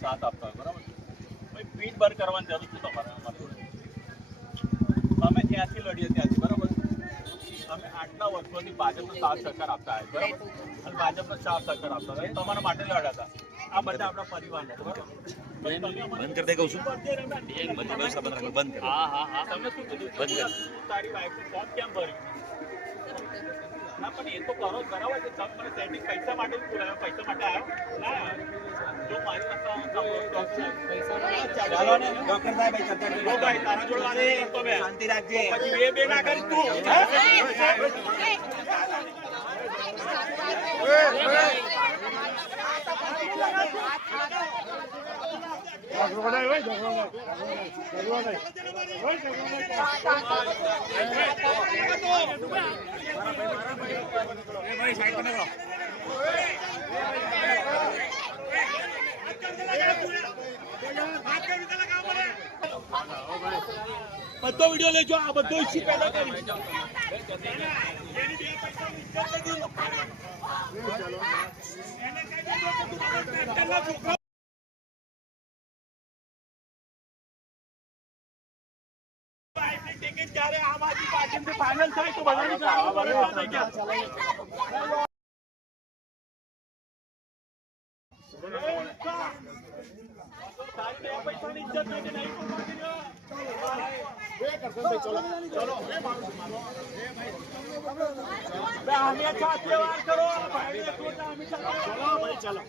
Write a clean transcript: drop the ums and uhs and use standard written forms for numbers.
સાથ આપતા હોય બરાબર ભાઈ પીઠ બર કરવાની જરૂર છે તમારે અમારી જોડે અમે ત્યાંથી લડીએ ત્યાંથી બરાબર અમે આટલા વર્ષોથી ભાજપનો સાથ સહકાર આપતા હોય બરાબર અને ભાજપનો સાથ સહકાર આપતા હોય તમારા માટે લડ્યા હતા આ બધા આપણા પરિવારને બરાબર બંધ કરી દે કહું છું બંધ હા હા હા તમે શું કીધું બંધ તારી વાઈફનું ફોર્મ કેમ ભર્યું ના પણ એ તો કરો બરાબર છે તમે મને સેટિંગ પૈસા માટે જ બોલાવ્યો પૈસા માટે આવ્યો ના જો મારી ડોક્ટર સાહેબ ભાઈ તારા જોડે વાત કરતો બે શાંતિ રાખજે પછી બે ના કરી તું બધો વિડીયો લેજો આ બધો ઇસ્યુ પેદા કરી ત્યારે આમ આદમી પાર્ટી ફાઇનલ થાય તો પૈસાની ઇજ્જત નહીં કે નહીં ચલો